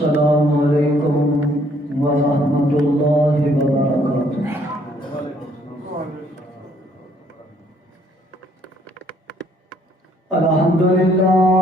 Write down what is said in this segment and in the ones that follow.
السلام علیکم ورحمۃ اللہ وبرکاتہ۔ الحمدللہ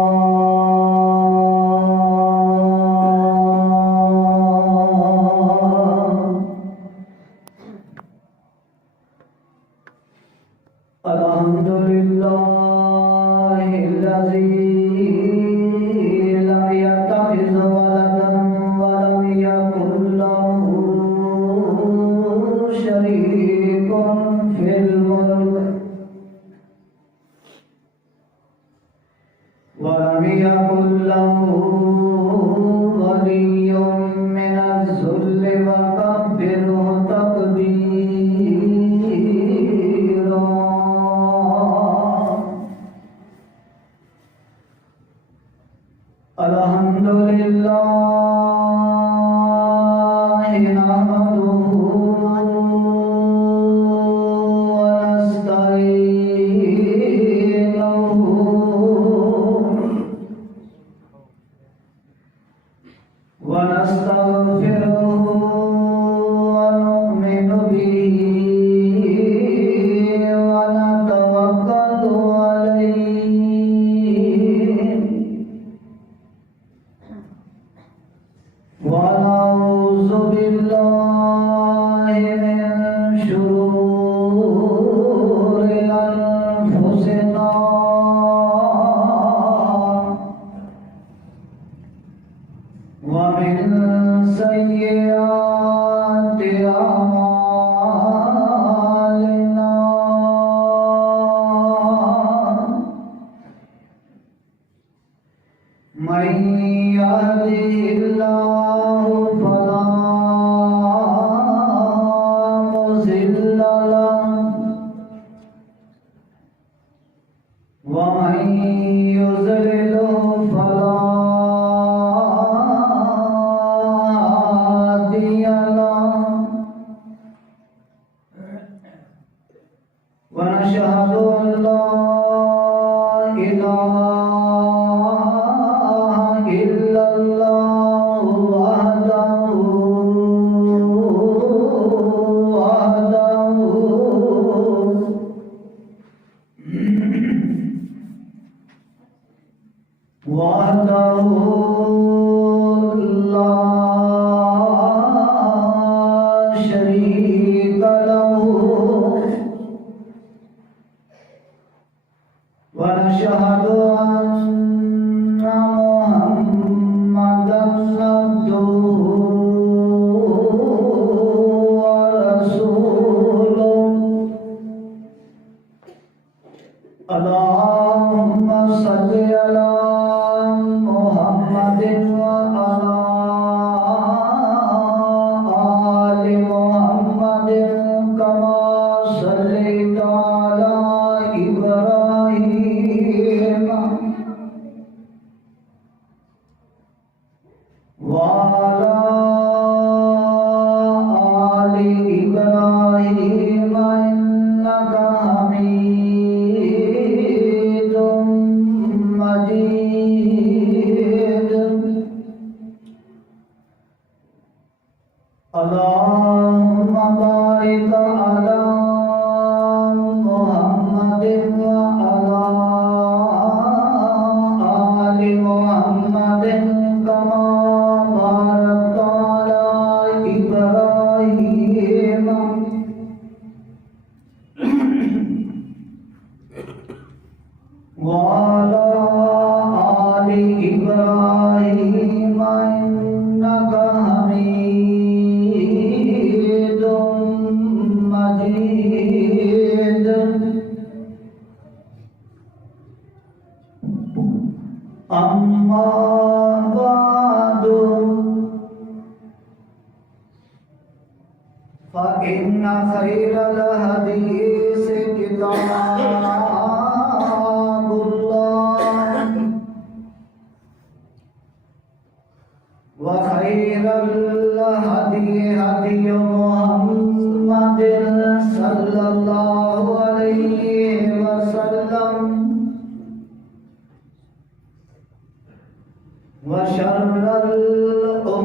وشر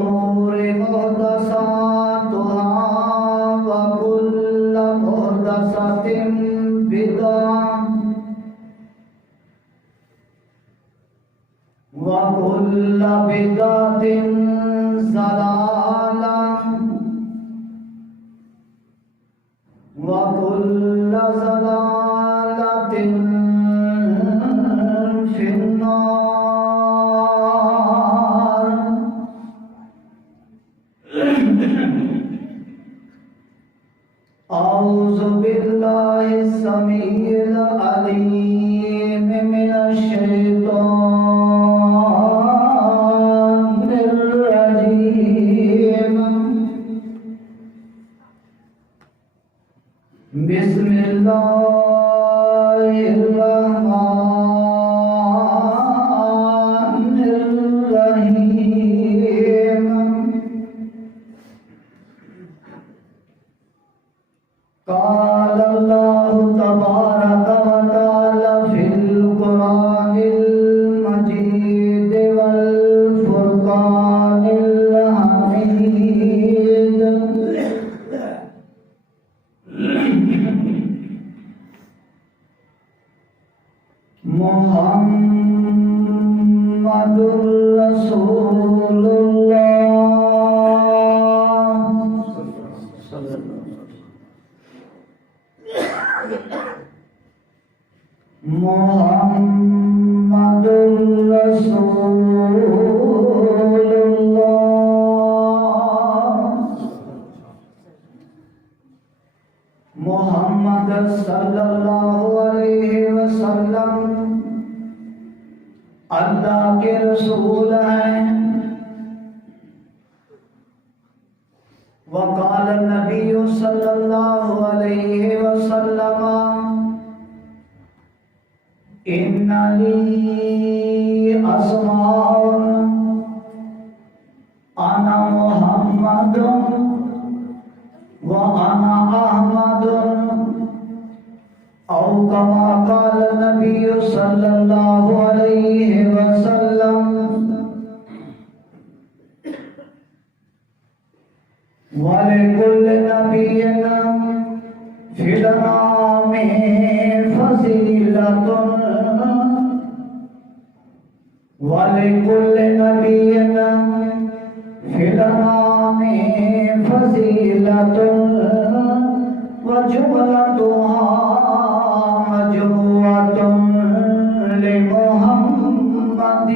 أعوذ بالله السميع العليم من الشيطان الرجيم بسم الله الرحمن الرحيم قال الله تبارك وتعالى في القرآن المجيد والفرقان الحميد محمد رسول الله محمد رسول الله محمد صلی اللہ علیہ وسلم اللہ کے رسول ہیں وقال النبی صلی اللہ علیہ وسلم ان لی اسماء انا محمد وانا احمد او کما قال النبی صلی اللہ علیہ وسلم وَلِكُلِّ نَبِيٍّ فِي الْأَنْعَامِ فَضِيلَةٌ وَلِكُلِّ نَبِيٍّ فِي الْأَنْعَامِ فَضِيلَةٌ وَجُمْلَتُهَا مَجْمُوعَةٌ لِمُحَمَّدٍ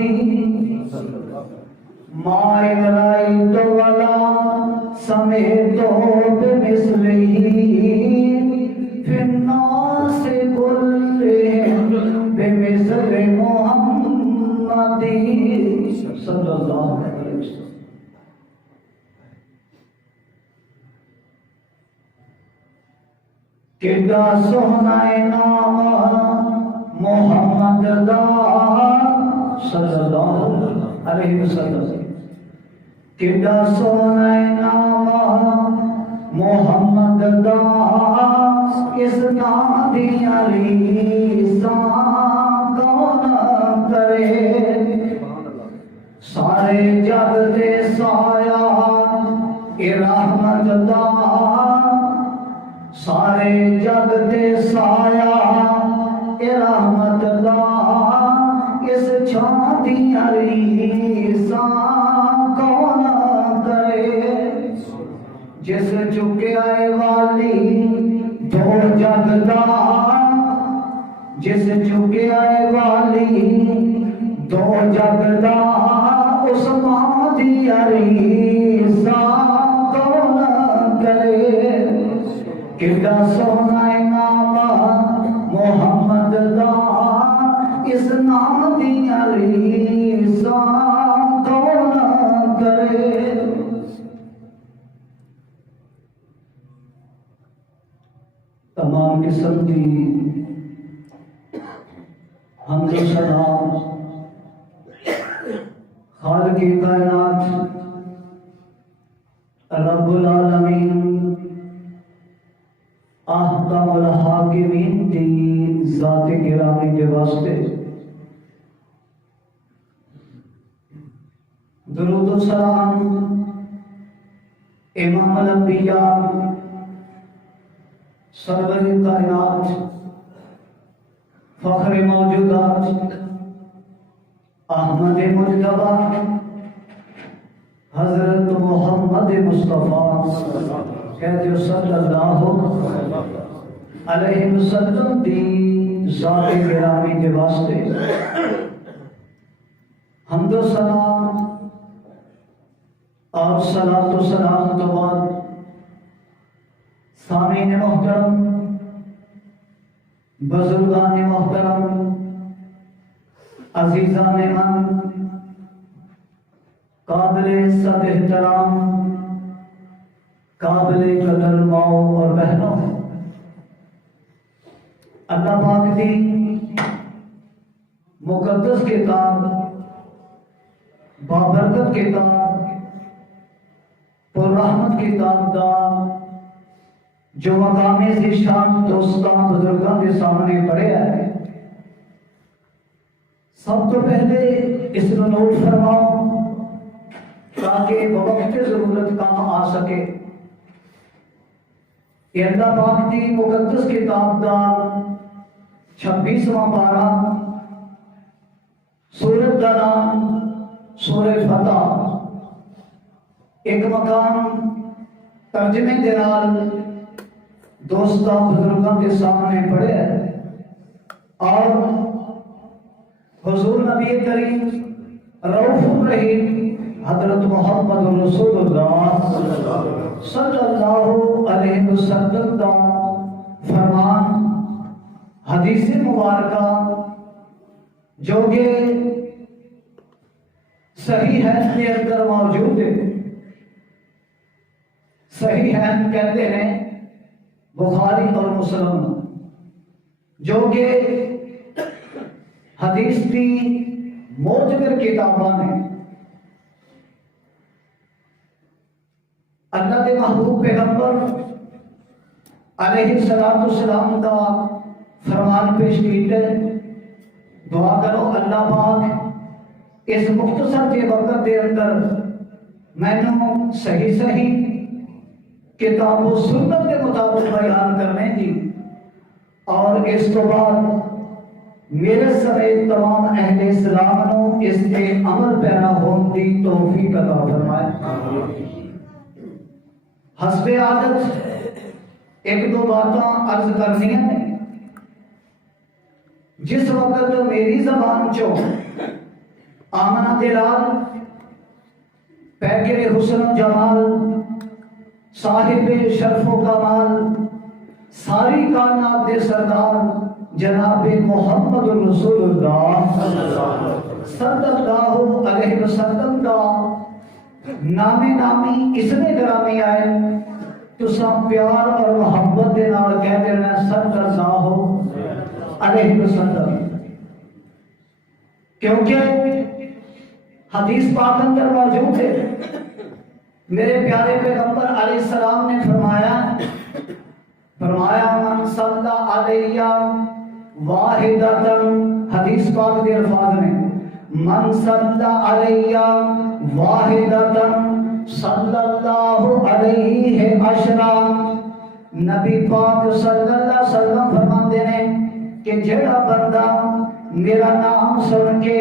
مَا إِنْ رَأَيْتُ وَلَا سمعت بمثله في الناس كلهم بمثل محمد صلی اللہ علیہ وسلم کڈا سونا نام محمد دا صلی اللہ علیہ وسلم کڈا سونا نام محمد دا اس نام دیا ریساں کون کرے سارے جگ دے سایہ اے رحمت دا سارے جگ دے سایہ اے رحمت دا اس چھاں دیا ریساں کون کرے جس چکے آئے والی دو جگ دا جس چکے آئے والی دو جگ دا اس ماں دیا ریساں کون کرے کڈا سونا نام محمد دا اس نام دیا ریساں کون کرے تمام قسم کی حمد و ثنا خالق کائنات رب العالمین احکم الحاکمین کی ذات گرامی کے واسطے درود و سلام امام الانبیاء سرور کائنات فخر موجودات احمد مجتبی حضرت محمد مصطفیٰ کہتے ہو صلی اللہ علیہ وسلم دی ذات گرامی کے واسطے حمد و ثنا اور صلاۃ و سلام تو بعد سامعین محترم، بزرگان محترم، عزیزان من، قابل سب احترام، قابل قدر ماؤں اور بہنوں، اللہ پاک دی مقدس کتاب، بابرکت کتاب، پر رحمت کتاب دا جو مقام ذیشان دوستان بزرگان کے سامنے پڑے ہے، سب تو پہلے اس کو نوٹ فرماؤ تاکہ وقت ضرورت کام آ سکے۔ یہ اللہ پاک دی مقدس کتاب دا 26واں پارہ، سورت کا نام سورہ فتح، ایک مقام ترجمے کے نال دوستاں بزرگاں کے سامنے پڑھے ہے، اور حضور نبی کریم رؤوف الرحیم حضرت محمد رسول اللہ صلی اللہ علیہ وسلم کا فرمان، حدیث مبارکہ جو کہ صحیح ہے کے اندر موجود ہے۔ صحیح ہے کہتے ہیں بخاری اور مسلم، جو کہ حدیث کی معتبر کتاباں نے۔ اللہ کے محبوب پیغمبر علیہ السلام کا فرمان پیش کیتے، دعا کرو اللہ پاک اس مختصر کے وقت کے اندر میں نے صحیح کتاب و سنت کے مطابق بیان کرنے کی، اور اس تو بعد میرے سمیت تمام اہل اسلام نو اس کے عمل پیرا ہون دی توفیق عطا فرمائے۔ حسب عادت ایک دو باتاں عرض کرنی ہیں۔ جس وقت میری زبان چو آمنہ دلال، پیکر حسن و جمال، صاحب شرف و کمال، ساری کائنات دے سردار جناب محمد رسول اللہ صلی اللہ علیہ وسلم کا نامی اسم گرامی آئے تو سب پیار اور محبت دے نال کہہ دینا صلی اللہ علیہ وسلم، کیونکہ حدیث پاک اندر موجود ہے۔ میرے پیارے پیغمبر علیہ السلام نے فرمایا من صلی علیہ واحدۃ، حدیث پاک کے الفاظ میں من صلی علیہ واحدۃ صلی اللہ علیہ عشرہ، نبی پاک صلی اللہ علیہ وسلم فرماتے ہیں کہ جڑا بندہ میرا نام سن کے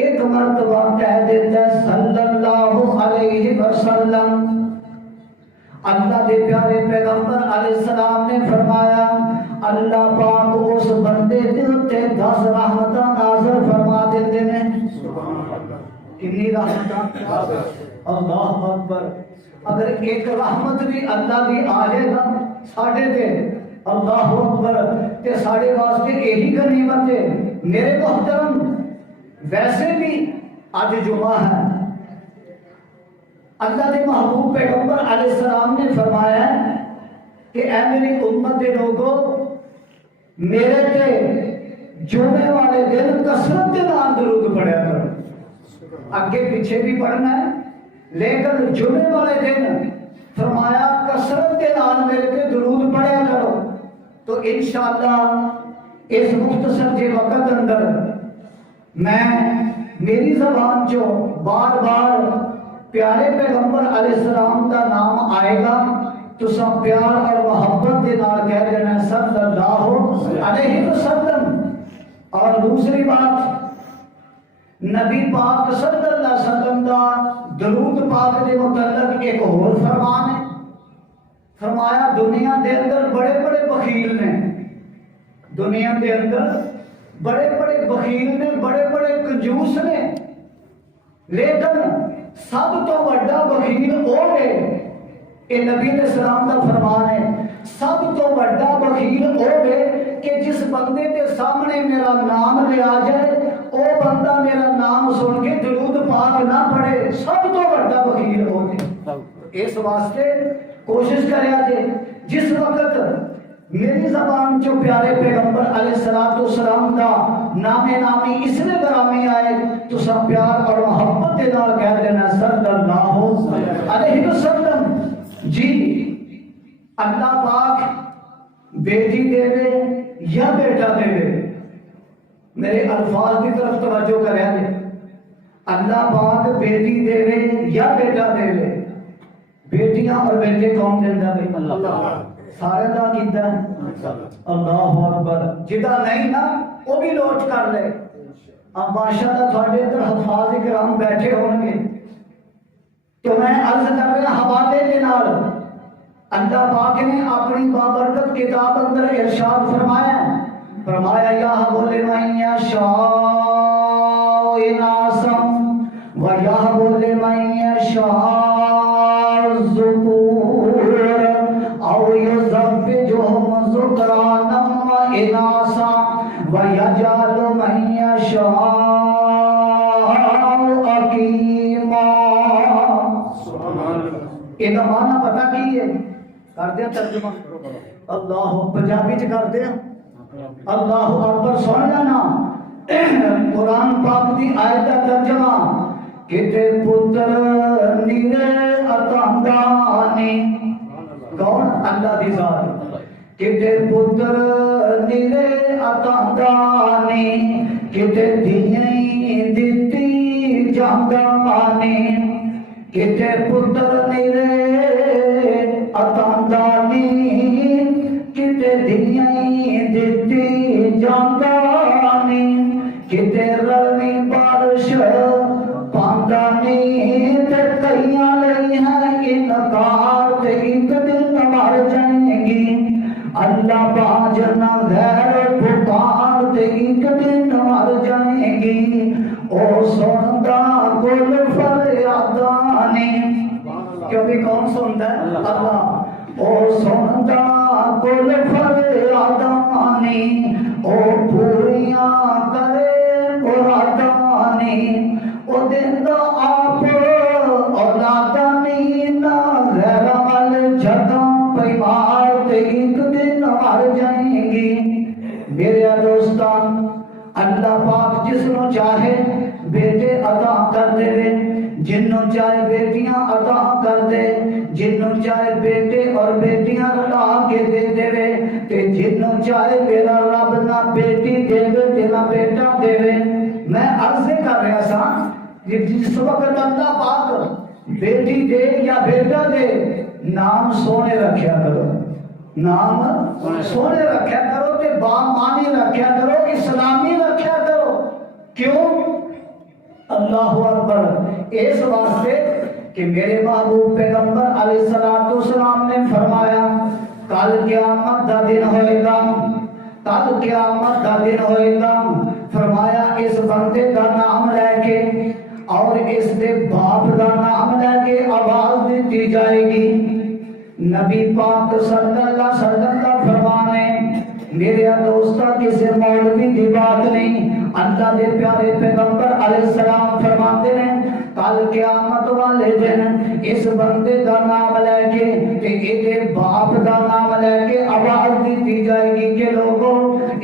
ایک مرتبہ کہہ دیتا ہے صلی اللہ علیہ وسلم، اللہ دے پیارے پیغمبر علیہ السلام نے فرمایا اللہ پاک اس بندے دے تے 10 رحمتاں نازل فرما دیتے ہیں۔ کتنی رحمتاں؟ اللہ اکبر۔ اگر ایک رحمت بھی اللہ دی آ جائے گا ساڈے تے، اللہ اکبر، تے ساڈے واسطے یہی غنیمت ہے۔ میرے محترم، ویسے بھی آج جمعہ ہے، اللہ کے محبوب پیغمبر علیہ السلام نے فرمایا کہ اے میری امت کے لوگوں، میرے تے جمعے والے دن کثرت کے نام درود پڑھیا کرو۔ آگے پیچھے بھی پڑھنا ہے، لیکن جمعے والے دن فرمایا کثرت کے نام میرے تے درود پڑھیا کرو، تو انشاءاللہ اس مختصر کے وقت اندر میں میری زبان جو بار بار پیارے پیغمبر علیہ السلام کا نام آئے گا تو سب پیار اور محبت کے نال کہہ دینا صلی اللہ علیہ وسلم۔ اور دوسری بات، نبی پاک صلی اللہ علیہ وسلم کا درود پاک کے متعلق ایک اور فرمان ہے۔ فرمایا دنیا کے اندر بڑے بڑے بخیل نے، دنیا کے اندر بڑے بڑے بخیل نے، بڑے بڑے کنجوس نے، لیکن سب تو بڑا بخیل وہ ہے، یہ نبی علیہ السلام کا فرمان ہے، سب تو بڑا بخیل وہ ہے کہ جس بندے کے سامنے میرا نام لیا جائے وہ بندہ میرا نام سن کے درود پاک نہ پڑھے، سب تو بڑا بخیل ہو جائے۔ اس واسطے کوشش کریا جائے جس وقت میری زبان جو پیارے پیغمبر علیہ السلام کا نامی اس لیے گرامی آئے تو سب پیار اور محبت کے نال کہہ دینا صلی اللہ علیہ وسلم۔ جی اللہ پاک بیٹی دے دے یا بیٹا دے دے، میرے الفاظ کی طرف توجہ کریں گے، اللہ پاک بیٹی دے دے یا بیٹا دے دے، بیٹیاں اور بیٹے کون دینا بھائی؟ اللہ سارے دا کیتا ہے اللہ اکبر، جدا نہیں نا وہ بھی لوٹ کر لے۔ اب بادشاہ دا تھوڑے ادھر حفاظ کرام بیٹھے ہوں گے تو میں عرض کر رہا حوالے کے نال اللہ پاک نے اپنی بابرکت کتاب اندر ارشاد فرمایا یہب لمن یشاء اناثا ویہب لمن یشاء الذکور او یزوجہم ذکرانا واناثا ویجعل من یشاء عقیما۔ یہ معنی پتہ کی ہے؟ کر دیا ترجمہ اللہ پنجابی چ کر دیا اللہ اکبر۔ سن لینا قرآن پاک دی آیت کا ترجمہ کتے پتر نیرے اتاندانی، کون؟ اللہ دی ذات، کتے پتر نیرے اتاندانی کتے دھیاں دتی جاندانی، کتے پتر نیرے اتاندانی کتے دھیاں دتی جاندانی، کتے رلمی بارش پاندانی تے کئیاں لئی ہیں انکار تے ایک دن مر جائیں گی، اللہ باجنا غیر پکار تے ایک دن مر جائیں گی، او سندا گل فریادانی، کیونکہ کون سنتا ہے؟ اللہ۔ او سندا گل فریادانی او پوریاں کرے مرادانی، او دندا آپ اولادانی نہ غیر عمل جگہ پیمار تے ایک دن مر جائیں گی۔ میرے دوستان اللہ پاک جس نو چاہے بیٹے عطا کر دے، جنوں چاہے بیٹیاں عطا کر دے، جنوں چاہے بیٹے اور بیٹیاں رلا کے دے دے، تے جنوں چاہے میرا رب نہ بیٹی دے تے نہ بیٹا دے۔ میں عرض کر رہا سا کہ جس وقت اللہ پاک بیٹی دے یا بیٹا دے نام سونے رکھیا کرو، نام سونے رکھیا کرو تے بامانی رکھیا کرو، اسلامی رکھیا کرو۔ کیوں؟ اللہ اکبر، اس واسطے کہ میرے محبوب پیغمبر علیہ السلام نے فرمایا کل قیامت دا دن ہوئے گا، کل قیامت دا دن ہوئے گا، فرمایا اس بندے کا نام لے کے اور اس دے باپ کا نام لے کے آواز دیتی جائے گی۔ نبی پاک صلی اللہ علیہ وسلم کا فرمان ہے، میرے دوستا کسی مولوی کی بات نہیں، اللہ دے پیارے پیغمبر علیہ السلام فرماتے ہیں کل قیامت والے دن اس بندے کا نام لے کے تے ایدے باپ کا نام لے کے آواز دیتی جائے گی کہ لوگوں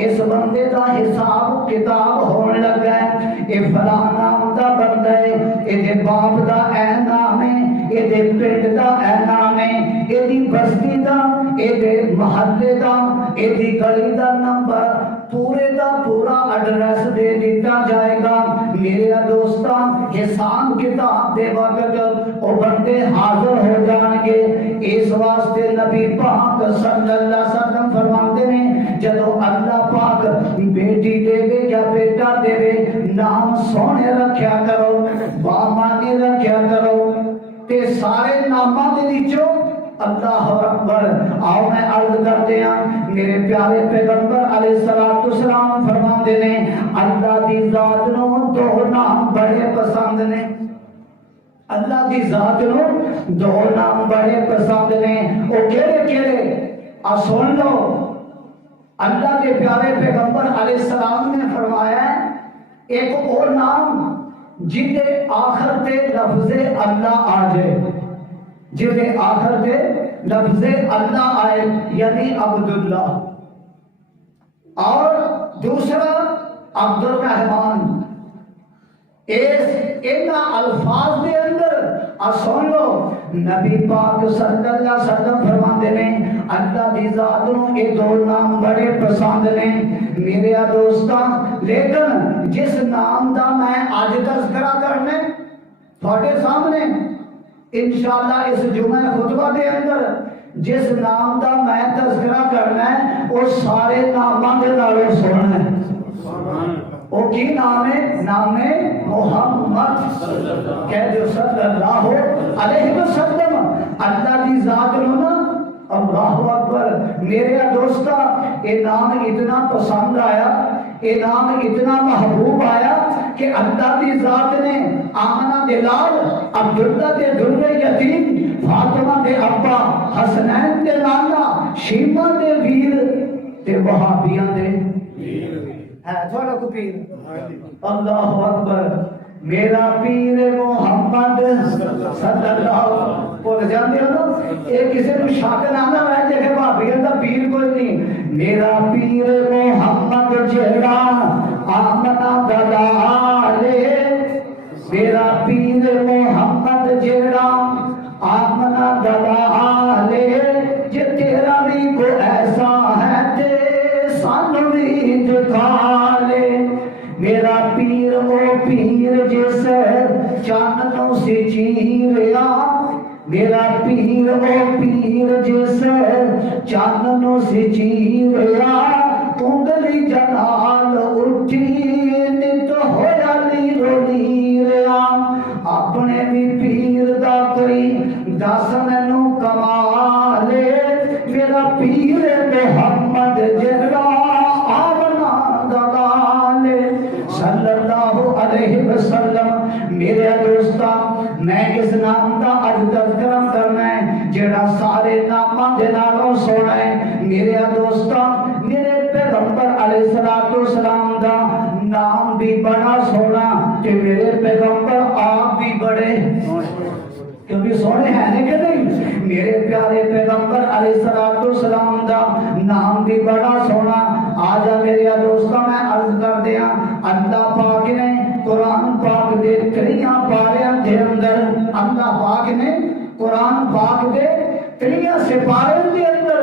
اس بندے کا حساب کتاب ہونے لگا ہے، اے فلاں نام دا بندہ ہے، ایدے باپ دا اے نام ہے، ایدے پنڈ دا اے نام ہے، ایدی بستی دا، ایدے محلے دا، ایدی گلی دا نمبر پورے دا پورا ایڈریس دے دیتا جائے گا۔ میرے دوستان حساب کتاب دے وقت او بندے حاضر ہو جائیں گے، اس واسطے نبی پاک صلی اللہ علیہ وسلم فرماتے ہیں جدو اللہ پاک بیٹی دے گے یا بیٹا دے گے نام سونے رکھیا کرو، بامانی رکھیا کرو، تے سارے نامہ دے وچوں اللہ اکبر۔ آؤ میں عرض کرتے ہیں میرے پیارے پیغمبر علیہ السلام فرماتے ہیں اللہ دی ذات نو دو نام بڑے پسند نے، اللہ دی ذات نو دو نام بڑے پسند نے، وہ کہڑے کہڑے آ سن لو۔ اللہ کے پیارے پیغمبر علیہ السلام نے فرمایا ہے ایک اور نام جدے آخر تے لفظ اللہ آ جائے، جدے آخر تے لفظ اللہ آئے یعنی عبداللہ، اور دوسرا عبد الرحمن۔ ان الفاظ دے اندر سن لو نبی پاک صلی اللہ علیہ وسلم فرماتے ہیں اللہ دی ذات نو یہ دو نام بڑے پسند نے میرے دوستاں، لیکن جس نام دا میں اج تذکرہ کرنے تھوڑے سامنے انشاءاللہ اس جمعہ خطبہ دے اندر جس نام دا میں تذکرہ کرنا ہے وہ سارے ناماں دے نالوں سننا ہے۔ وہ کی نام ہے؟ نام محمد کہہ دو صلی اللہ علیہ وسلم۔ اللہ دی ذات نو نا اللہ اکبر میرے دوستا یہ نام اتنا پسند آیا، یہ نام اتنا محبوب آیا کہ اللہ دی ذات نے آمنہ دے لال عبداللہ دے دلے یتیم فاطمہ دے ابا حسنین دے نانا شیمہ دے ویر تے وہابیاں دے ہے تھوڑا کو پیر اللہ اکبر میرا پیر محمد صلی اللہ بول جاندے ہو نا یہ کسی کو شک نہ نہ رہ جائے کہ بھابیاں دا پیر کوئی نہیں۔ میرا پیر محمد جہڑا آمنہ دلالے، میرا پیر محمد جہڑا آمنہ دلالے، جے تیرا بھی کو ایسا ہے تے سانو بھی دکھا لے۔ میرا پیر او پیر جس چاننوں سے چیریا، میرا پیر او پیر جس چاننوں سے چیریا، انگلی جلال اٹھی نت ہویا لیرو لیریا، اپنے بھی پیر دا کوئی دس مینوں کمالے، میرا پیر محمد جہڑا آمنہ دلالے صلی اللہ علیہ وسلم۔ میرے دوستا میں اس نام دا اج تذکرہ کرنا ہے جڑا سارے ناماں دے نالوں سونا ہے۔ میرے دوستا میرے پیغمبر علیہ السلام دا نام بھی بڑا سونا کہ میرے پیغمبر آپ بھی بڑے کیونکہ سونے ہیں کہ نہیں۔ میرے پیارے پیغمبر علیہ السلام دا نام بھی بڑا سونا۔ آجا میرے دوستاں میں عرض کر دیا اللہ پاک نے قرآن پاک دے 30 پاریاں دے اندر، اللہ پاک نے قرآن پاک دے 30 سپاروں دے اندر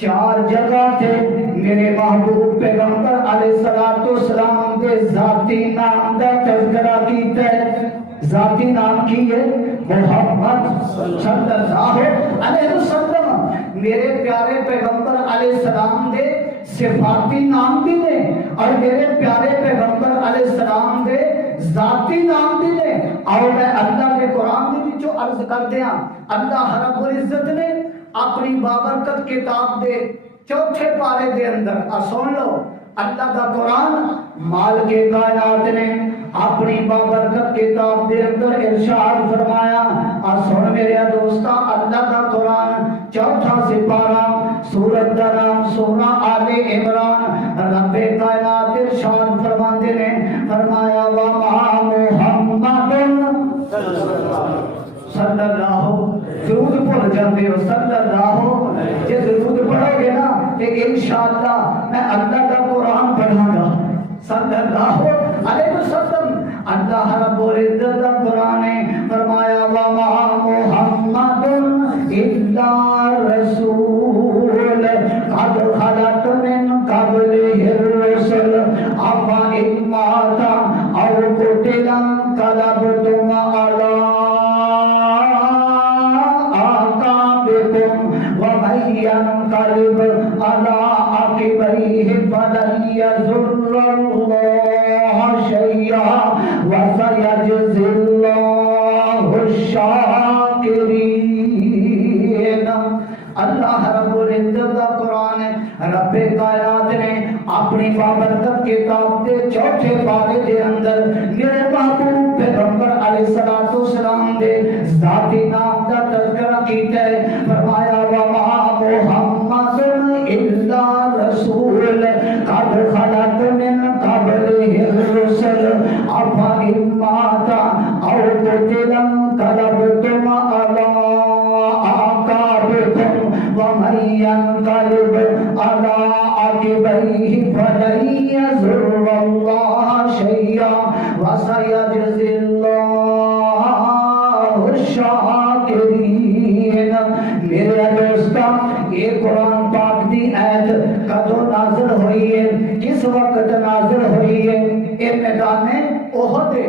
4 جگہ تھے میرے محبوب پیغمبر علیہ السلام دے ذاتی نام دا تذکرہ کیتا ہے۔ ذاتی نام کی ہے محمد صلی اللہ علیہ وسلم۔ میرے پیارے پیغمبر علیہ السلام دے صفاتی نام بھی نے اور میرے پیارے پیغمبر علیہ السلام دے ذاتی نام بھی نے۔ اور میں اللہ کے قرآن میں بھی جو عرض کر دیا اللہ رب العزت نے اپنی بابرکت کتاب دے 4 پارے دے اندر سن لو اللہ کا قرآن مال کے کائنات نے اپنی بابرکت کتاب دے اندر ارشاد فرمایا۔ سن میرے دوستا اللہ کا قرآن 4 سپارہ سورت دا نام سورہ آل عمران رب کائنات ارشاد فرماتے نے فرمایا وما محمد صلی اللہ درود پڑھ جاتے ہو صلی اللہ جے درود پڑھو گے نا کہ انشاءاللہ میں اللہ کا قرآن پڑھاں گا صلی اللہ علیہ وسلم۔ اللہ رب العزت قرآن فرمایا وما محمد الا رسول قد خلت من قبله الرسل افإن مات او قتل انقلبتم على اعقابكم ومن ينقلب على عقبيه فلن يضر الله شيئا وسيجزي الله الشاكرين۔ اللہ رب العزت کا قرآن رب کائنات نے اپنی بابرکت کتاب دے چوتھے پارے دے اندر میرے محبوب پیغمبر علیہ الصلوۃ والسلام دے ذاتی نام دا تذکرہ کیتا ہے. فرمایا وما محمد الا رسول قد خلت من قبلہ الرسل افإن مات او قتل انقلبتم علی اعقابکم ومن ينقلب على عقبيه فلن يضر الله شيئا وسيجزي الله الشاکرین. میرے دوستاں یہ قرآن پاک دی آیت کدو نازل ہوئی ہے, کس وقت نازل ہوئی ہے؟ یہ میدان احد ہے,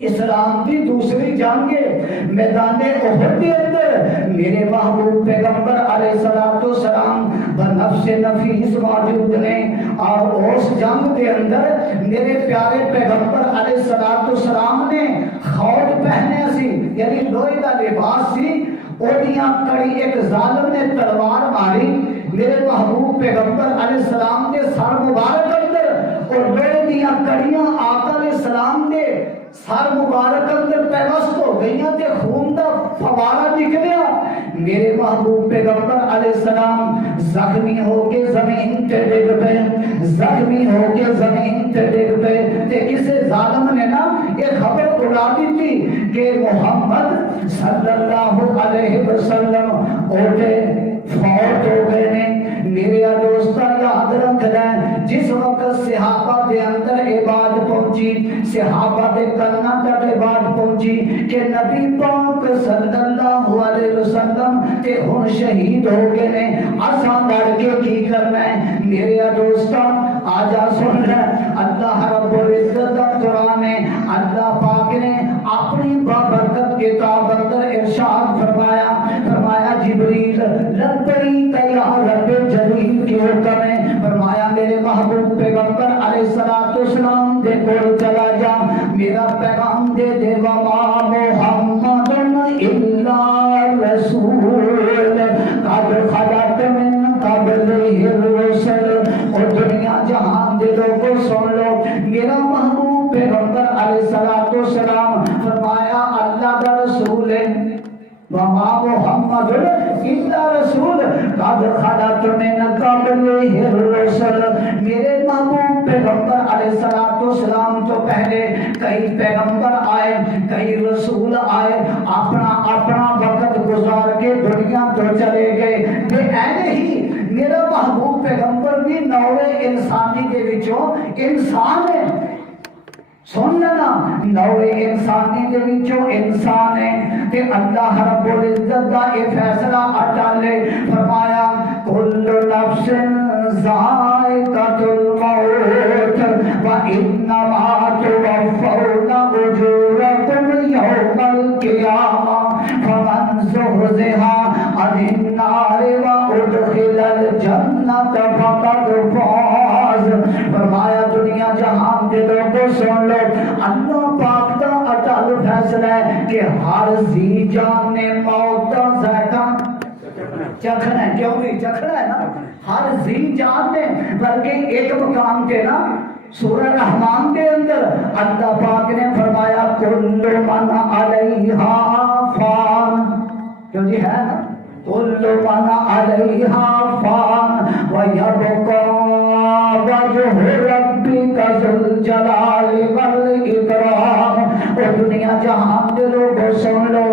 اسلام کی دوسری جنگ ہے. میدان احد کے اندر میرے محبوب پیغمبر علیہ الصلوۃ والسلام بنفس نفیس موجود نے, اور اس جنگ کے اندر میرے پیارے پیغمبر علیہ الصلوۃ والسلام نے خود پہنے سی, یعنی لوہے کا لباس سی. اوڈیاں کڑی ایک ظالم نے تلوار ماری میرے محبوب پیغمبر علیہ السلام کے سر مبارک اندر, اور لوہے دیاں کڑیاں آقا علیہ السلام کے سر مبارک اندر پیوست ہو گئیاں تے خون دا فوارہ نکلیا. میرے محبوب پیغمبر علیہ السلام زخمی ہو کے زمین تے ڈگ پے, زخمی ہو کے زمین تے ڈگ پے. تے کسے ظالم نے نا یہ خبر اڑا دی تھی کہ محمد صلی اللہ علیہ وسلم اوٹے فوت ہو گئے نے. میرے دوستاں یاد رکھنا, جس وقت صحابہ دے اندر یہ بات پہنچی, صحابہ دے کنا تک یہ بات پہنچی کہ نبی پاک صلی اللہ علیہ وسلم تے ہن شہید ہو گئے نے, اساں لڑ کے کی کرنا ہے. میرے دوستاں آجا سن لے, اللہ رب العزت دا قرآن ہے, اللہ پاک نے اپنی بابرکت کتاب اندر ارشاد فرمایا, فرمایا جبریل لبیک یا رب جلیل کی حکم ہے. فرمایا میرے محبوب پیغمبر علیہ الصلوۃ والسلام دے کول چلا جا, میرا پیغام دے دے وما محمد الا رسول قد خلت من قبلہ الرسل. اور دنیا جہان دے لوگوں سن لو, میرا محبوب پیغمبر علیہ الصلوۃ والسلام فرمایا اللہ دا رسول ہے, وما محمد الا رسول قد خلت من قبلہ الرسل. میرے محبوب پیغمبر علیہ الصلوۃ والسلام تو پہلے کئی پیغمبر آئے, کئی رسول آئے, اپنا اپنا وقت گزار کے دنیا تو چلے گئے. بے اینے ہی میرا محبوب پیغمبر بھی نوے انسانی کے وچوں انسان ہے. سن لینا, نوے انسانی دے وچوں انسان ہے. تے اللہ رب العزت دا یہ فیصلہ اٹل ہے, فرمایا کل نفس ذائقۃ الموت وانما توفون اجورکم یوم القیامہ فمن زحزح عن النار وادخل الجنۃ فقد فاز. فرمایا دنیا جہان دے لوگوں سن لو, اللہ پاک دا اٹل فیصلہ ہے کہ ہر ذی جان نے موت دا ذائقہ چکھنا ہے. کیوں نہیں چکھنا ہے نا, ہر ذی جان نے. بلکہ ایک مقام کے نا سورہ رحمان کے اندر اللہ پاک نے فرمایا کل من علیہا فان. کیوں جی ہے نا, کل من علیہا فان ویبقا وجہ ربک ذو الجلال والاکرام. اور دنیا جہان دے لوگوں سن لو,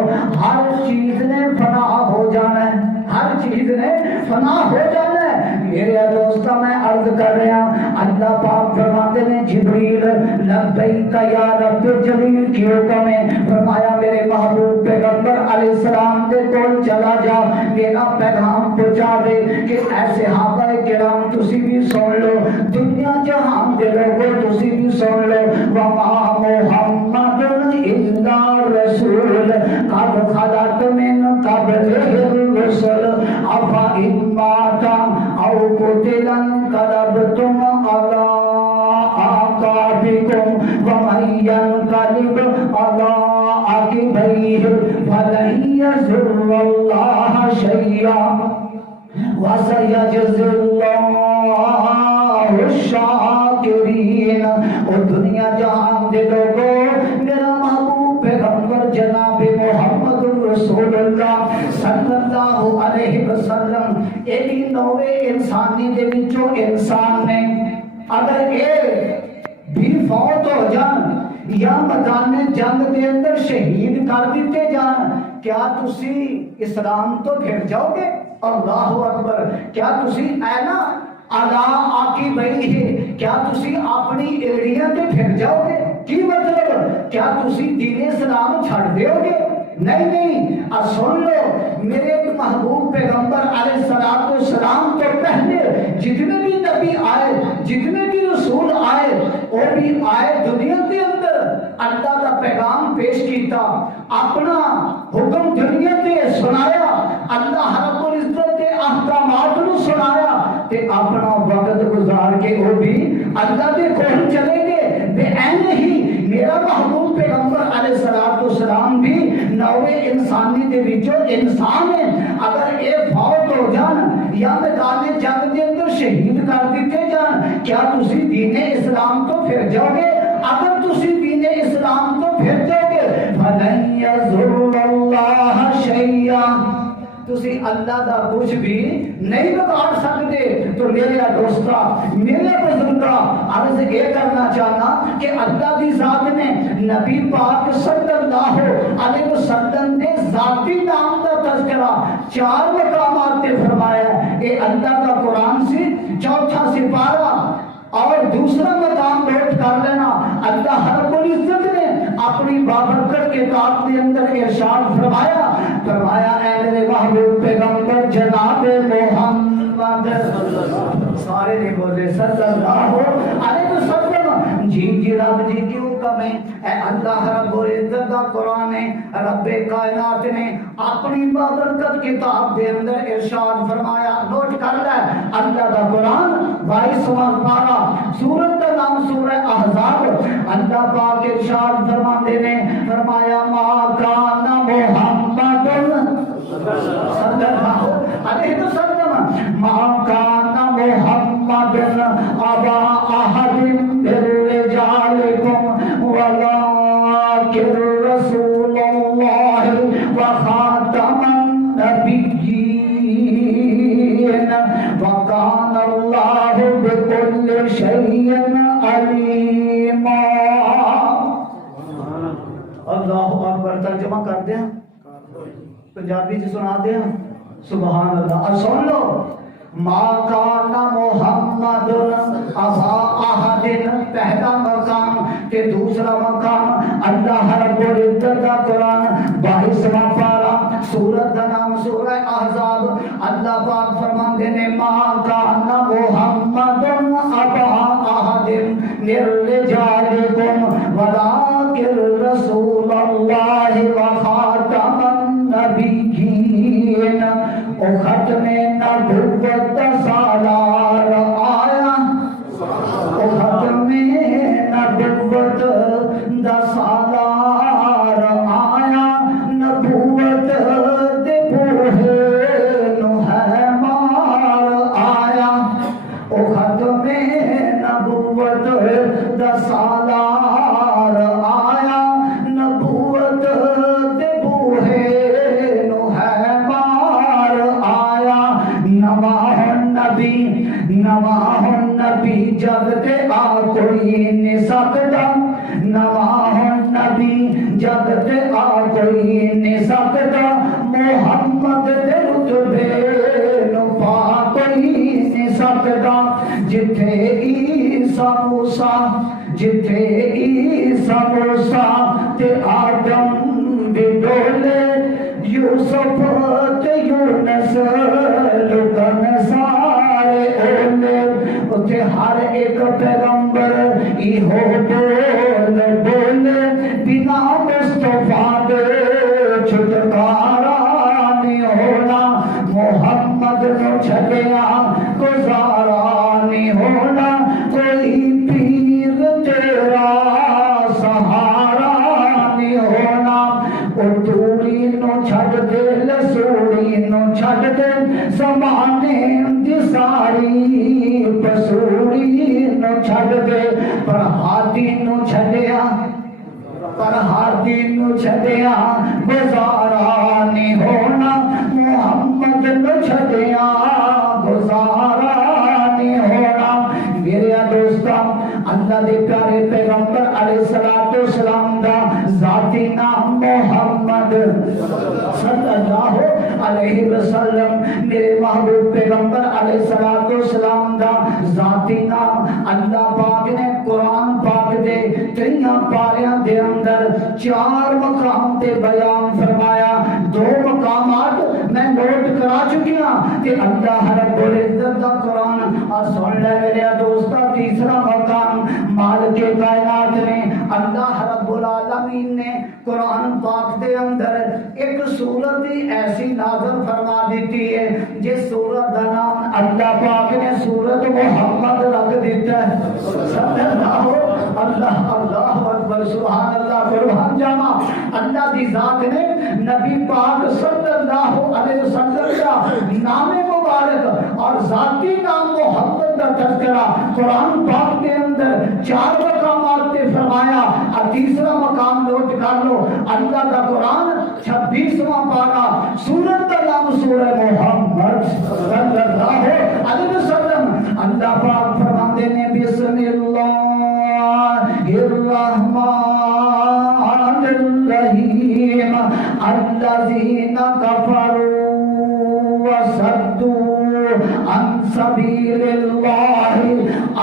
ہر چیز نے فنا ہو جانا ہے, ہر چیز نے فنا ہو جانا ہے. میرے دوستاں میں عرض کر رہا, اللہ پاک فرماتے ہیں جبریل لبیک یا رب جلیل کی حکم ہے. فرمایا میرے محبوب پیغمبر علیہ السلام دے کول چلا جا, میرا پیغام پہنچا دے کہ اے صحابہ کرام تسی بھی سن لو, دنیا جہان دے لوگوں تسی بھی سن لو, وما محمد الا رسول قد خلت من قبلہ الرسل افإن مات او قتل انقلبتم علی اعقابکم ومن ينقلب على عقبیہ فلن يضر اللہ شیئا وسيجزي الله الشاکرین۔ اور دنیا جہان دے لوگوں میرا محبوب پیغمبر جناب محمد رسول اللہ صلی اللہ علیہ وسلم ایک نوے انسانی دے وچوں انسان نے اگر اے بھی فوت ہو جان یا میدان جنگ دے اندر شہید کر دیتے جان، کیا تسی اسلام تو پھر جاؤ گے؟ اللہ اکبر! کیا تسی اے نا ادا آکی بئی ہے، کیا تسی اپنی ایڑیاں تے پھر جاؤ گے؟ کی مطلب کیا تسی دین اسلام چھڑ دیو گے؟ نہیں، سن لو، میرے ایک محبوب پیغمبر علیہ السلام تو پہلے جتنے بھی نبی آئے، جتنے بھی رسول آئے، وہ بھی آئے دنیا کے اندر اللہ کا پیغام پیش کیتا، اپنا حکم دنیا تے سنایا، اللہ رب العزت کے احکامات کو سنایا تے اپنا وقت گزار کے وہ بھی اللہ کے کول چلے گئے۔ بے عین ہی میرا محبوب پیغمبر علیہ السلام بھی نوے انسانی دے وچوں انسان ہے، اگر اے فوت ہو جان یا میدان جنگ دے اندر شہید کر دیتے جان، کیا تسی دین اسلام تو پھر جاؤ گے؟ اگر تسی دین اسلام تو پھر جاؤ گے فَلَن يَضُرَّ اللَّهَ شَيْئًا، تسی اللہ دا کچھ بھی نہیں بگاڑ سکتے۔ تو میرے دوستا، میرے بزرگا، عرض یہ کرنا چاہنا کہ اللہ دی ذات نے نبی پاک صلی اللہ علیہ وسلم نے ذاتی نام کا تذکرہ 4 مقامات تے فرمایا ہے۔ اے اللہ کا قرآن سے 4تھا سپارہ اور دوسرا مقام نوٹ کر لینا، اللہ رب العزت نے اپنی بابرکت کتاب کے اندر ارشاد فرمایا اے میرے محبوب پیغمبر جناب محمد، سارے نے بولے صلی اللہ علیہ وسلم، جی رب جی کی حکم ہے، اے اللہ رب العزت کا قرآن ہے، رب کائنات نے اپنی بابرکت کتاب کے اندر ارشاد فرمایا، نوٹ کر لے، اللہ کا قرآن 22واں پارہ، سورت کا نام سورہ احزاب، اللہ پاک ارشاد فرماتے نے فرمایا ما کان محمد صلی اللہ علیہ وسلم، ما کان محمد ابا احد من رجالکم ولکن رسول اللہ وخاتم النبیین وکان اللہ بكل شيء عليما۔ اللہ اکبر! ترجمہ کر دیں، پنجابی سے سنا دیں، سبحان اللہ۔ اب سن لو، ما کان محمد ابا احد، پہلا مقام، کہ دوسرا مقام اللہ رب العزت کا قرآن 22واں پارہ، سورت کا نام سورہ احزاب، اللہ پاک فرماتے ہیں ما کان محمد ابا احد من رجالکم ولکن رسول اللہ وخاتم النبیین۔ او ختم نبوت سالار آیا، او ختم نبوت دا سالار آیا، نبوت دے بوہے نو ہے مار آیا، او ختم نبوت دا سالار آیا، نبوت دے بوہے نو ہے مار آیا، نواہ نبی جگ تے آ کوئی نہیں سکتا، نواہ نبی جگ تے آ کوئی نہیں سکتا، محمد دے رتبے نو پا کوئی نہیں سکتا، جتھے عیسیٰ موسیٰ تے آدم بھی ڈولے، یوسف تے یونس لکن سارے اولے، اتھے ہر ایک پیغمبر ایہو بول بولے، بنا مصطفیٰ دے چھٹکارا نہیں ہونا، محمد نو چھڈیا گزارا نہیں ہونا، کوئی پیر تیرا سہارا نہیں ہونا، او توڑی نو چھڈ دے لسوڑی نو چھڈ دے، زمانے دی ساری پسوڑی نو چھڈ دے پر ہر دین نو چھڈیا پر ہر دین نو چھڈیا گزارا نہیں ہونا محمد نو چھڈیا گزارا نہیں ہونا میرے دوستاں اللہ دے پیارے پیغمبر علیہ الصلوۃ والسلام دا ذاتی نام محمد صلی اللہ علیہ وسلم میرے محبوب پیغمبر علیہ الصلوۃ والسلام دا ذاتی نام اللہ پاک نے قرآن پاک دے 3 پاریاں دے اندر 4 مقام تے بیان فرمایا 2 مقامات میں نوٹ کرا چکی ہوں کہ اللہ رب العزت دا قرآن اور سن لے میرے دوستا تیسرا مقام مالک کائنات نے اللہ رب العالمین نے قرآن پاک دے اندر ایک سورت ہی ایسی نازل فرما دیتی ہے جس سورت دا نام اللہ پاک نے سورت محمد رکھ دیتا ہے صلی اللہ اکبر سبحان اللہ قربان جاوا اللہ دی ذات نے نبی پاک صلی اللہ علیہ وسلم کا نام مبارک اور ذاتی نام محمد کا تذکرہ قرآن پاک کے اندر 4 مقامات پہ فرمایا اور تیسرا مقام نوٹ کر لو اللہ کا قرآن 26واں پارہ سورت کا نام سورہ محمد صلی اللہ علیہ وسلم اللہ پاک فرماتے ہیں بسم اللہ الرحمن الرحیم الذین کفروا وصدوا عن سبیل اللہ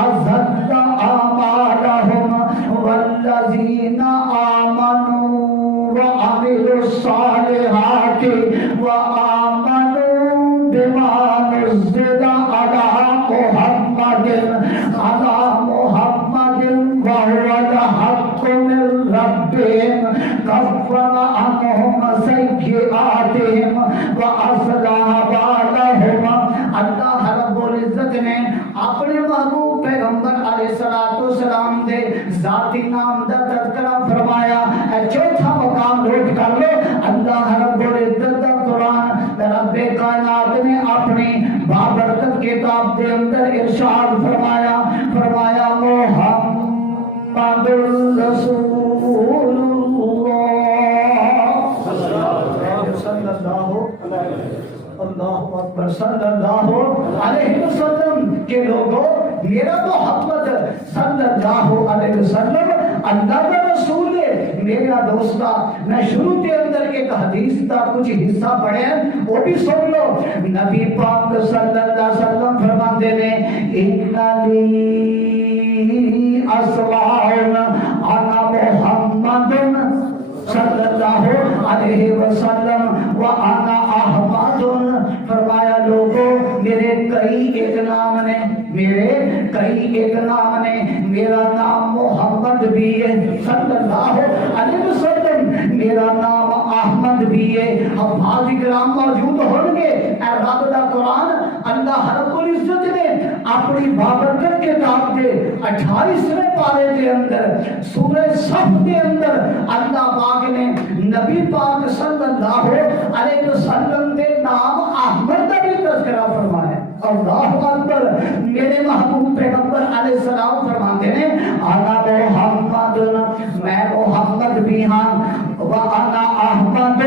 اضل اعمالهم والذین آمنوا وعملوا الصالحات وآمنوا بما نزل على محمد وهو الحق من ربهم كفر عنهم سيئاتهم وأصلح بالهم اللہ رب العزت نے اپنے محبوب پیغمبر علیہ الصلوۃ والسلام دے ذاتی نام دا تذکرہ فرمایا چوتھا مقام نوٹ کر لو اللہ رب العزت دا قرآن رب کائنات نے اپنی بابرکت کتاب دے اندر ارشاد فرمایا محمد رسول اللہ اکبر صلی اللہ علیہ وسلم کے لوگوں میرا محمد صلی اللہ علیہ وسلم اللہ کا رسول ہے میرا دوستا میں شروع کے اندر ایک حدیث کا کچھ حصہ پڑھے وہ بھی سن لو نبی پاک صلی اللہ علیہ وسلم فرماتے ہیں انلی اسمعون انا محمد صلی اللہ علیہ وسلم وانا احمد فرمایا لوگوں میرے کئی ایک نام نے میرا نام محمد بھی ہے صلی اللہ علیہ وسلم میرا نام احمد بھی ہے اب بعض کرام موجود ہوں گے اے رب دا قرآن اللہ رب العزت نے اپنی بابرکت کتاب کے 28ویں پارے کے اندر سورہ صف کے اندر اللہ پاک نے نبی پاک صلی اللہ علیہ وسلم کے نام احمد کا بھی تذکرہ فرمایا اللہ اکبر میرے محبوب پیغمبر علیہ السلام فرماتے ہیں انا محمد میں محمد بھی ہاں وانا احمد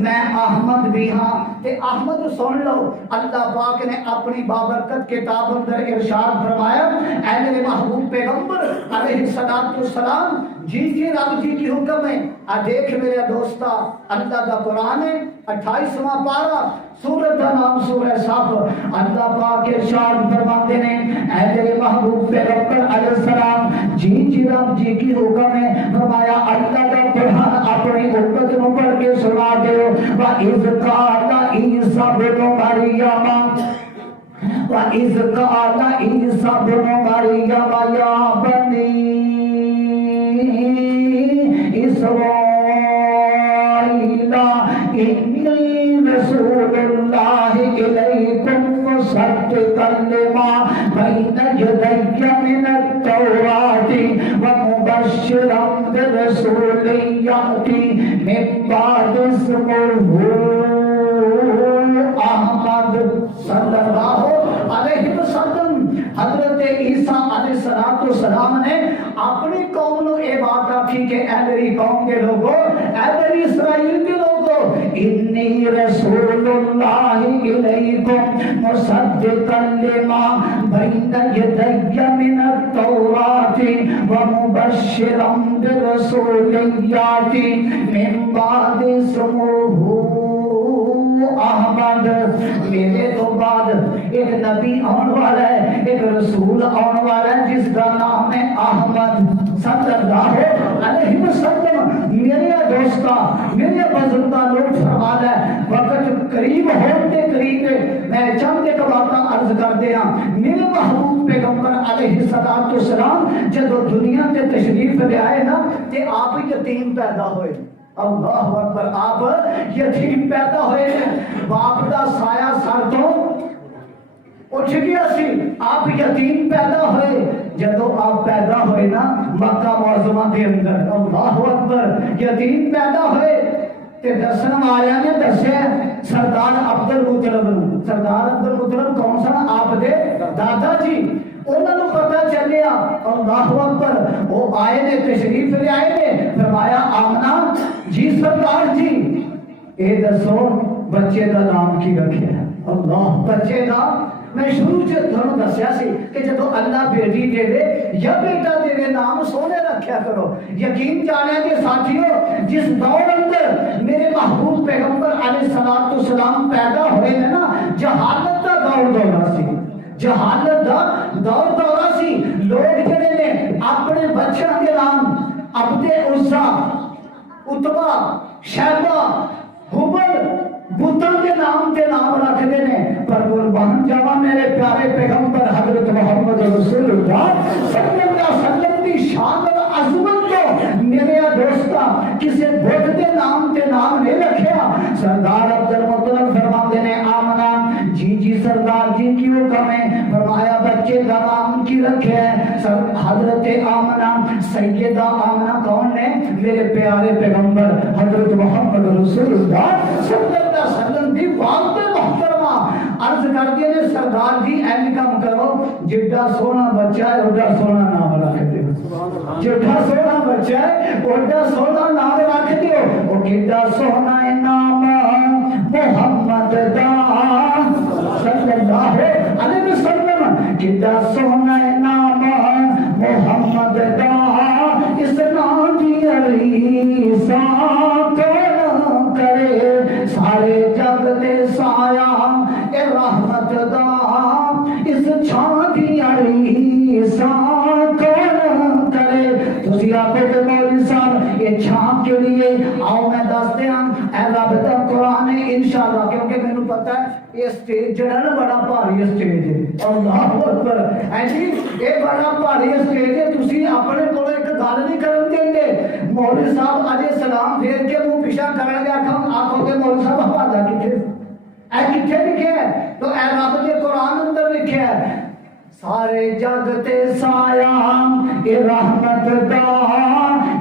میں احمد بھی ہاں کہ احمد سن لو اللہ پاک نے اپنی بابرکت کتاب اندر ارشاد فرمایا اے میرے محبوب پیغمبر علیہ السلام جی رب جی کی حکم ہے دیکھ میرے دوستا اللہ کا قرآن ہے 28واں پارہ سورت کا نام سورہ صف اللہ پاک ارشاد فرماتے ہیں اے میرے محبوب پیغمبر علیہ السلام جی رب جی کی حکم ہے فرمایا اللہ کا قرآن اپنی امت کو پڑھ کے سنا دو وَإِذْ قَالَ عِيسَى ابْنُ مَرْيَمَ وَإِذْ قَالَ عِيسَى ابْنُ مَرْيَمَ يَا بَنِي إِسْرَائِيلَ إِنِّي رَسُولُ اللَّهِ إِلَيْكُمْ مُصَدِّقًا لِمَا بَيْنَ يَدَيَّ مِنَ التَّوْرَاةِ وَمُبَشِّرًا بِرَسُولٍ يَأْتِي مِن بَعْدِي اسْمُهُ أَحْمَدُ صلی اللہ علیہ وسلم حضرت عیسیٰ علیہ السلام نے اپنی قوم کو یہ بات آخی کہ اے میری قوم کے لوگوں، اے بنی اسرائیل کے لوگوں، انی رسول اللہ الیکم مصدقا لما بین یدی من التوراۃ ومبشرا برسول یاتی من بعد اسمہ احمد۔ میرے تو بعد ایک نبی آنے والا ہے، ایک رسول آنے والا ہے جس کا نام ہے احمد صلی اللہ علیہ وسلم۔ میرے دوستا، میرے بزرگاں لوگ فرمانا ہے وقت قریب ہوتے قریب میں چند ایک باتاں عرض کر دیا۔ میرے محبوب پیغمبر علیہ السلام جب دنیا تے تشریف لے آئے نا تے آپ یتیم پیدا ہوئے۔ اللہ اکبر، آپ یتیم پیدا ہوئے، باپ دا سایہ سر تو اٹھ گیا سی، آپ یتیم پیدا ہوئے۔ جدو آپ پیدا ہوئے نا مکہ معظمہ کے اندر، اللہ اکبر، یتیم پیدا ہوئے تے دسن والے نے دسیا سردار عبد المطلب۔ سردار عبد المطلب کون سا؟ آپ دے دادا جی۔ انہوں نے پتہ چلیا، اللہ اکبر، وہ آئے نے تشریف لے آئے نے، فرمایا آمنہ جی سردار جی اے دسو بچے دا نام کی رکھیا؟ اللہ، بچے دا میں شروع سے تھانوں دسیا سی کہ جدو اللہ بیٹی دے دے یا بیٹا دے دے نام سونے رکھیا کرو۔ یقین جانے کے ساتھیوں، جس دور اندر میرے محبوب پیغمبر علیہ السلام پیدا ہوئے ہیں نا، جہالت دا دور سی، جہالت دا دور سی۔ لوگ جڑے نے اپنے بچوں کے نام عبد عزا، اتبا، شیبہ، حبل بتوں کے نام کے نام رکھتے ہیں، پر قربان جاواں میرے پیارے پیغمبر حضرت محمد رسول اللہ صلی اللہ علیہ وسلم کی شان اور عظمت کو میرے دوستا کسی بت کے نام کے نام نہیں رکھیا۔ سردار عبد المطلب فرماتے ہیں آمنہ جی جی سردار جی کیوں کمیں؟ فرمایا بچے کا نام کی رکھے ہیں؟ حضرت آمنہ، سیدہ آمنہ کون ہے؟ میرے پیارے پیغمبر حضرت محمد رسول اللہ صلی اللہ علیہ وسلم دی والد محترمہ عرض کر دیا نے سردار جی این کام کرو، جڈا سونا بچہ ہے اڈا سونا نام رکھ دیو، جڈا سونا بچہ ہے اڈا سونا نام رکھ دیو۔ او کڈا سونا ہے نام محمد دا صلی اللہ علیہ وسلم، کڈا سونا ہے نام محمد دا، اس نام دی علیسا کون کرے سارے جگ دے سایہ اے رحمت دا، اس چھان دی علیسا کون کرے۔ تسی آپ کے مولوی صاحب یہ چھان کے لیے آؤ میں دستے ہیں اے رب دا قرآن ہے انشاءاللہ، کیونکہ میں نے پتا ہے یہ سٹیج جڑا نا بڑا بھاری سٹیج ہے، اللہ اکبر، جی یہ بڑا بھاری سٹیج ہے، تسی اپنے کو ایک گل نہیں کرن دیں۔ مولوی صاحب علیہ السلام پھر کے منہ پیچھا کرن گے، آکھو گے مولوی صاحب حوالہ کتنے اے کتنے لکھے ہے؟ تو اے رب کے قرآن اندر لکھے ہے سارے جگ تے سایہ اے رحمت دا،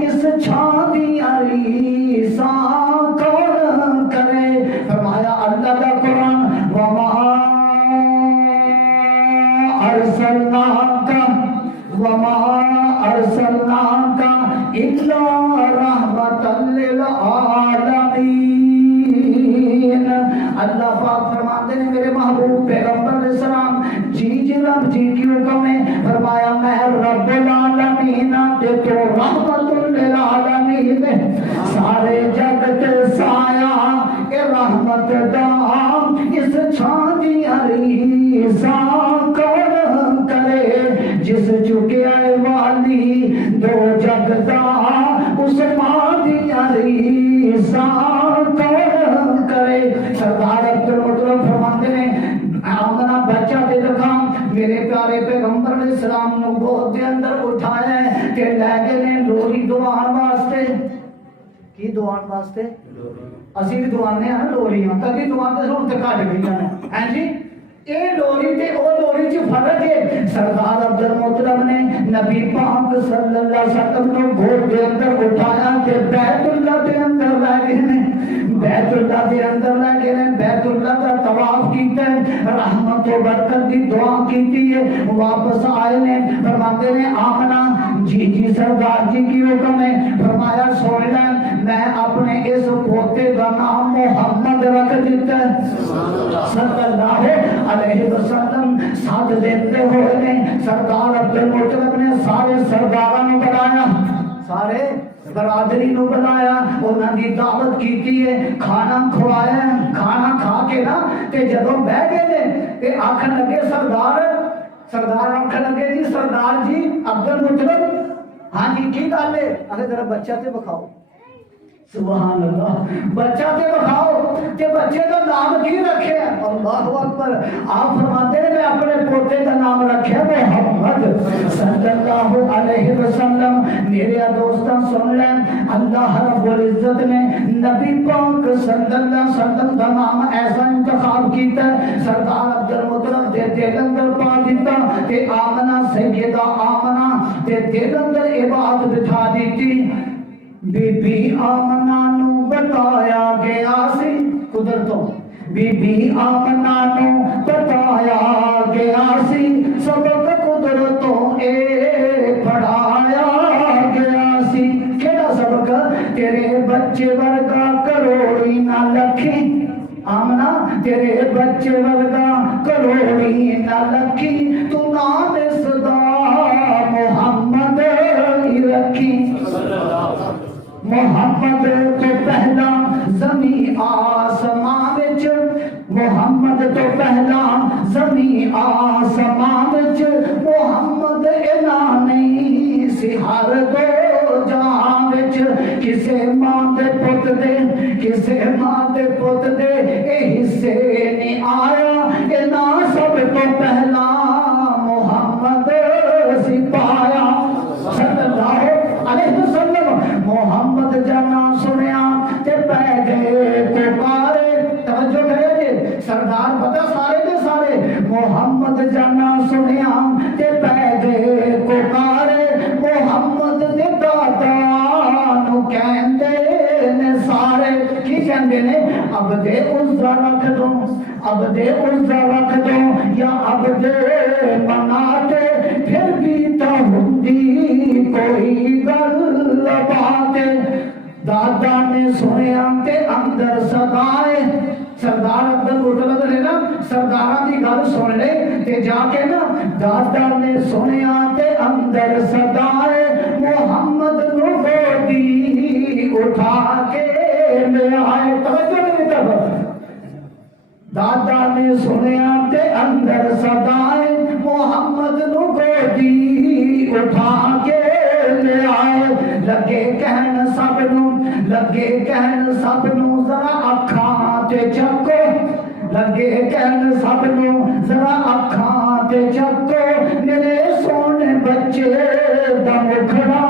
اس چھان دی علیسا کون کرے۔ فرمایا اللہ کا قرآن وما ارسلناک وما ارسلناک الا رحمتا للعالمین۔ اللہ پاک فرماتے ہیں میرے محبوب پیغمبر علیہ السلام جی جی رب جی کی حکم ہے، فرمایا میں رب العالمین تے تو رحمت للعالمین، سارے جگ تے سایہ اے رحمت دا، اس چھان دی علیسا کون کرے، جس چکے والی دو جگ دا، اس ماں دی علیسا کون کرے۔ سردار عبد المطلب فرماتے ہیں آمنہ بچہ دے دکھام، میرے پیارے پیغمبر علیہ السلام نے گود دے اندر اٹھایا ہے کہ لے گئے نے لوری دوان واسطے۔ کی دوان واسطے؟ اسی بھی دوانے ہیں لوریاں، کبھی دوان دے سن تے کٹ گئی ہیں جی۔ اے لوری تے او لوری چ فرق ہے۔ سردار عبد المطلب نے نبی پاک صلی اللہ علیہ وسلم کو گود دے اندر اٹھایا تے بیت اللہ دے اندر لے گئے نے، بیت اللہ دے اندر لے گئے نے، بیت اللہ کا طواف کیا۔ کیتا ہے, رحمت و برکت دی دعا کیتی ہے. واپس آئے نے, فرماتے نے آمنہ جی جی سردار جی کی حکم ہے. فرمایا سن لیں, میں اپنے اس پوتے کا نام محمد رکھ دیتا ہے صلی اللہ علیہ وسلم. ساتھ دیتے ہوئے نے سردار عبدالمطلب نے سارے سرداروں کو بلایا, سارے برادری نو بلایا, انہاں دی دعوت کیتی ہے, کھانا کھوایا. کھانا کھا کے نا تے جدوں بیٹھ گئے نے تے آکھن لگے سردار آکھن لگے جی سردار جی عبدالمطلب ہاں جی کی گل ہے؟ اگر ذرا بچہ تے بکھاؤ. سبحان اللہ, بچہ تے بکھاؤ تے بچے کا نام کی رکھے؟ اللہ اکبر. آپ فرماتے ہیں میں اپنے پوتے کا نام رکھے محمد صلی اللہ علیہ وسلم. میرے دوستاں سن لیں, اللہ رب العزت نے نبی پاک صلی اللہ علیہ وسلم کا نام ایسا انتخاب کیتا ہے, سردار عبدالمطلب دے دل اندر پا دیتا کہ آمنہ سیدہ آمنہ دے دل اندر یہ بات بٹھا دیتی. بی بی آمنہ نو بتایا گیا سی قدرتوں, بی بی آمنہ نو بتایا گیا سی, سبق قدرتوں اے پڑھایا گیا سی. کیڑا سبق؟ تیرے بچے ورگا کروڑی نہ لکھی آمنہ, تیرے بچے ورگا کروڑی نہ لکھی, تو نام صدا محمد ہی رکھی. محمد تو پہلا زمین آسمان وچ, محمد تو پہلا زمین آسمان وچ, محمد اعلان نہیں سی ہر دو جہاں وچ. کسے ماں دے پت دے, کسے ماں دے پت دے اے حصے نہیں آیا, اے نا سب تو پہلا محمد سی پایا صلی اللہ علیہ وسلم. محمد جانا سنیا تے پہ گئے پکارے. توجہ کرے جی سردار پتہ سارے دے سارے, محمد جانا سنیا تے پہ گئے پکارے. محمد دے دادا نو کہندے نے سارے, کی کہندے نے؟ اب دے عزا رکھ دو, اب دے عزا رکھ دو یا اب دے مناتے, پھر بھی تو ہندی کوئی گل بات. دادا نے سنیا تے اندر صدائے, سردار عبدالمطلب نے نا سرداراں دی گل سن لے تے جا کے نا دادا نے سنیا تے اندر صدائے, محمد نو گودی اٹھا کے لے آئے. توجہ میری طرف, دادا نے سنیا تے اندر صدائے, محمد نو گودی اٹھا کے لے آئے. لگے کہن سب نو, لگے کہن سب نو ذرا اکھاں تے چکو, لگے کہن سب نو ذرا اکھاں تے چکو, میرے سونے بچے دا مکھڑا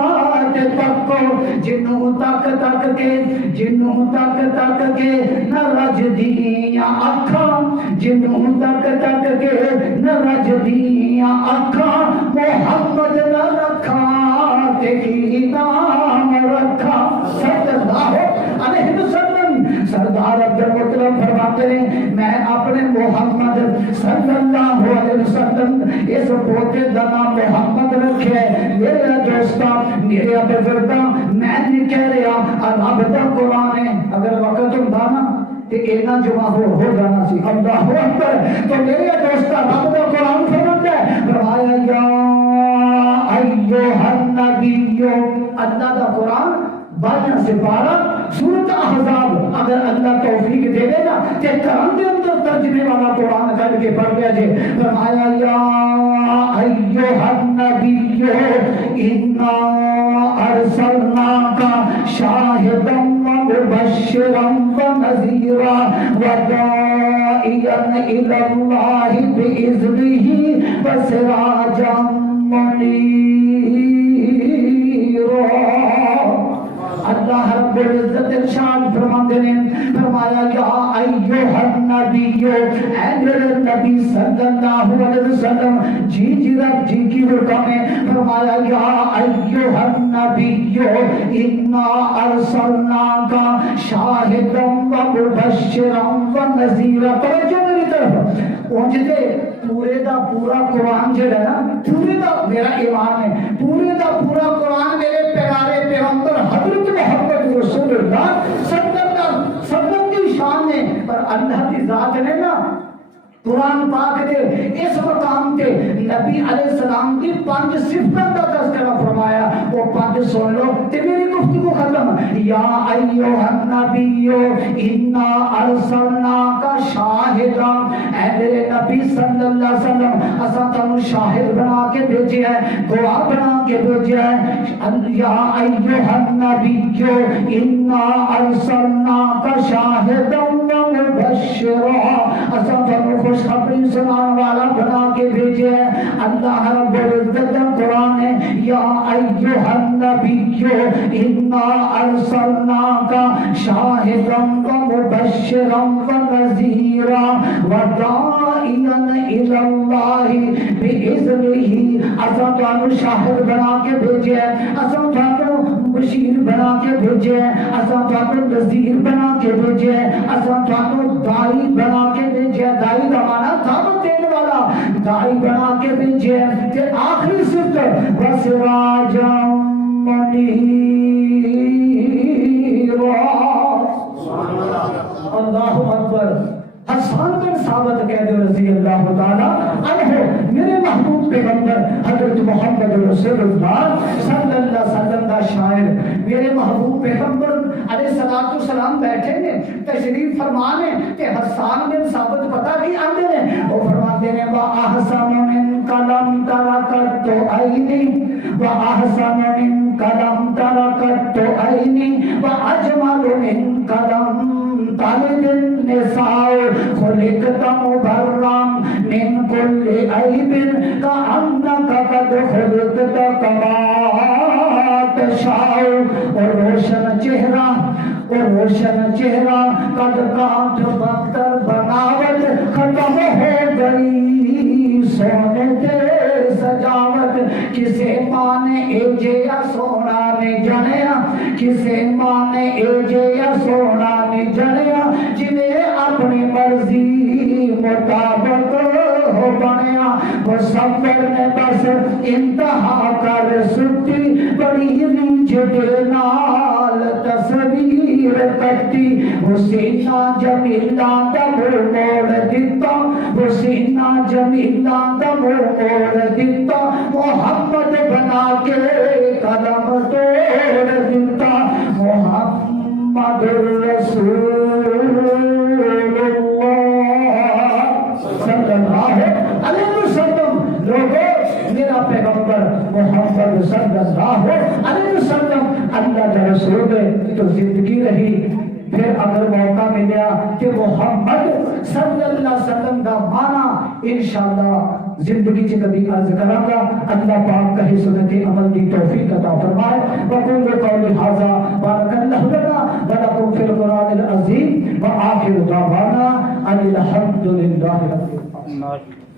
تے تکو. جنوں تک تک کے, جنوں تک تک کے نہ رج دیاں اکھاں, جنوں تک تک کے نہ رج دیاں اکھاں, محمد نہ رکھاں تے کی نام رکھا صلی اللہ علیہ وسلم. سردار عبدالمطلب فرماتے ہیں میں اپنے محمد صلی اللہ علیہ وسلم اس پوتے کا نام محمد رکھے. میرے دوستاں, میرے بزرگاں, میں نہیں کہہ رہا رب دا قرآن ہے, اگر وقت ہوتا نا تے اینا جمع ہو جانا سی. اللہ اکبر. تو میرے دوستاں رب دا قرآن فرماتا ہے, فرمایا یا ایھا النبی, اللہ دا قرآن 12 سے 12 سورۃ احزاب. اگر اللہ توفیق دے دے نا تے قرآن دے اندر ترجمے والا قرآن کر کے پڑھ گیا جی. فرمایا یا ایھا النبی انا ارسلناک شاہدا ومبشرا ونذیرا وداعیا الی اللہ باذنہ وسراجا منیرا. اللہ رب العزت ارشاد فرماتے ہیں، فرمایا یا ایھا النبی، اے میرے نبی صلی اللہ علیہ وسلم، جی رب جی کی حکم ہے، فرمایا یا ایھا النبی انا ارسلناک شاہدا ومبشرا ونذیرا۔ توجہ میری طرف، اونجتے پورے دا پورا قرآن جڑا نا، پورے دا میرا ایمان ہے، پورے دا پورا قرآن میرے پیارے پیغمبر حضرت محمد رسول اللہ صلی اللہ علیہ وسلم کی شان ہے، پر اللہ کی ذات نے نا قرآن پاک دے اس مقام تے نبی علیہ السلام کی 5 صفتوں کا تذکرہ فرمایا، وہ 5 سن لو تے میری گفتگو ختم۔ یا ایھا النبی انا ارسلناک شاہدا، اے میرے نبی صلی اللہ علیہ وسلم اساں تانوں شاہد بنا کے بھیجیا ہے، گواہ بنا کے بھیجیا ہے۔ یا ایھا النبی انا ارسلناک شاہدا ومبشرا، اساں تانوں خوشخبری سنانے والا بنا کے بھیجے ہیں۔ اللہ رب العزت کا قرآن ہے، یا ایھا النبی انا ارسلناک شاہدا ومبشرا ونذیرا وداعیا الی اللہ باذنہ، اساں تانوں شاہد بنا کے بھیجے ہیں، اساں تانوں بشیر بنا کے بھیجے ہیں، اساں تانوں نذیر بنا کے بھیجے ہیں، اساں تانوں داعی بنا کے بھیجے ہیں۔ داعی کا معنی دعوت دینے والا، داعی بنا کے بھیجے ہیں۔ کہ آخری صفت وسراجا منیرا، اللہ اکبر۔ حسان بن ثابت کہہ دو رضی اللہ تعالیٰ عنہ، میرے محبوب پیغمبر حضرت محمد رسول اللہ صلی اللہ علیہ وسلم کا شاعر، میرے محبوب پیغمبر علیہ السلام بیٹھے نے تشریف فرمانے کہ حسان بن ثابت پتہ کی آندے نے، وہ فرماتے ہیں وَأَحْسَنُ مِنْكَ لَمْ تَرَ قَطُّ عَيْنِي وَأَحْسَنُ مِنْكَ لَمْ تَرَ قَطُّ عَيْنِي وَأَجْمَلُ مِنْكَ لَمْ تَلِدِ النِّسَاءُ خُلِقْتَ مُبَرًّا مِنْ كُلِّ عَيْبٍ كَأَنَّكَ قَدْ خُلِقْتَ كَمَا تَشَاءُ۔ اور روشن چہرہ، اور روشن چہرہ قد کانٹ بختر بناوٹ ختم ہو گئی سونے تے سجاوٹ، کسے مانے ایجے یا سونا نے جنیا، کسے مانے ایجے یا سونا نے جنیا، جنہیں اپنی مرضی مطابق ہو بنیا۔ مصور نے بس انتہا کر سٹی بڑی ریچھ دے نال تصویر کٹی، حسینہ جمیلہ دا منہ موڑ دیتا، حسینہ جمیلہ دا منہ موڑ دیتا، محمد بنا کے قدم توڑ دیتا، محمد رسول اللہ صلی اللہ علیہ وسلم۔ لوگوں میرا پیغمبر محمد صلی اللہ علیہ وسلم اللہ کا رسول ہے تو زندگی رہی، پھر اگر موقع ملیا کہ محمد صلی اللہ علیہ وسلم کا معنی انشاءاللہ زندگی سے کبھی عرض کروں گا۔ اللہ پاک کہی سنت عمل کی توفیق عطا فرمائے۔ وقول قولی ھذا بارک اللہ لنا ولکم فی القرآن العظیم وآخر دعوانا ان الحمد للہ رب العالمین۔